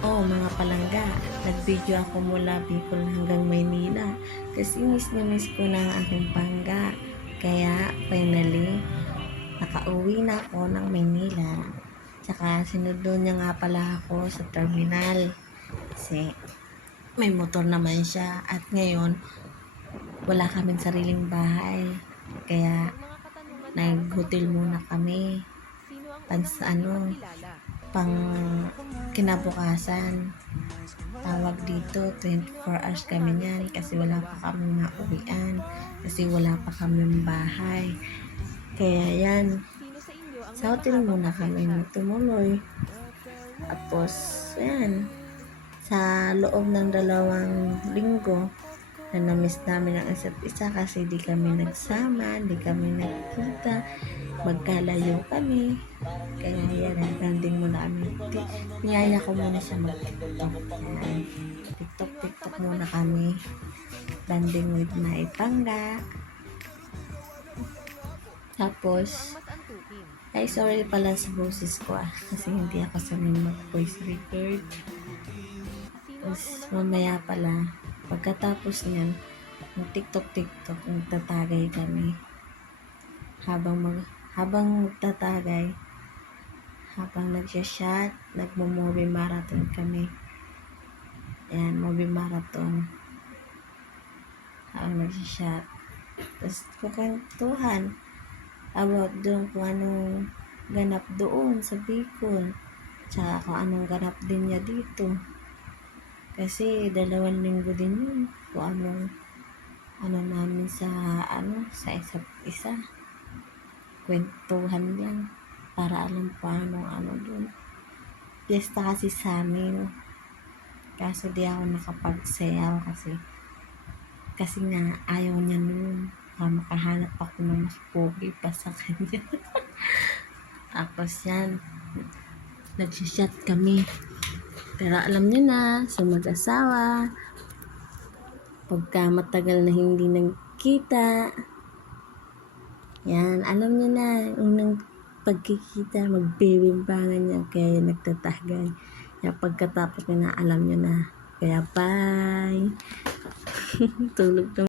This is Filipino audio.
Oh, mga palangga, nag-video ako mula Bicol hanggang Maynila kasi miss na miss ko na ang aking pangga. Kaya finally, nakauwi na ako ng Maynila. Tsaka sinundo niya nga pala ako sa terminal kasi may motor naman siya at ngayon wala kaming sariling bahay. Kaya nag-hotel muna kami pang kinabukasan. Tawag dito, 24 hours kami niyan kasi wala pa kami mauwian, kasi wala pa kami bahay. Kaya yan, sa hotel muna kami tumuloy. Tapos, yan, sa loob ng 2 linggo, na na-miss namin ang isa't isa kasi di kami nagsama, di kami nagkita, magkalayo kami. Kaya yan, naglanding muna kami. Niyaya ko muna siya mag-tiktok. Yan. Tiktok muna kami. Landing with my pangga. Tapos, ay sorry pala sa boses ko kasi hindi ako sanay mag-voice record. Tapos, mamaya pala, pagkatapos niyan, mag-tiktok, nagtatagay kami. Habang magtatagay, habang nagsya-shot, nagmo-movie marathon kami. Ayan, movie marathon. Habang nagsya-shot. Tapos kukantuhan about doon kung anong ganap doon sa Bicol. Tsaka kung anong ganap din niya dito. Kasi 2 linggo din yun. Kung ano namin sa isa't isa. Kwentuhan lang para alam paano doon. Fiesta kasi sa amin. Kaso di ako nakapagsayaw kasi nga ayaw niya noon. Makahanap ako ng mas pogi pa sa kanya. Tapos yan, nagsishot kami. Pero alam niyo na, sa mag-asawa, pagka matagal na hindi nagkita, yan, alam niyo na, unang pagkikita, magbibimbangan niya, kaya nagtatagay. Kaya pagkatapos niya na, alam niyo na. Kaya bye! Tulog na.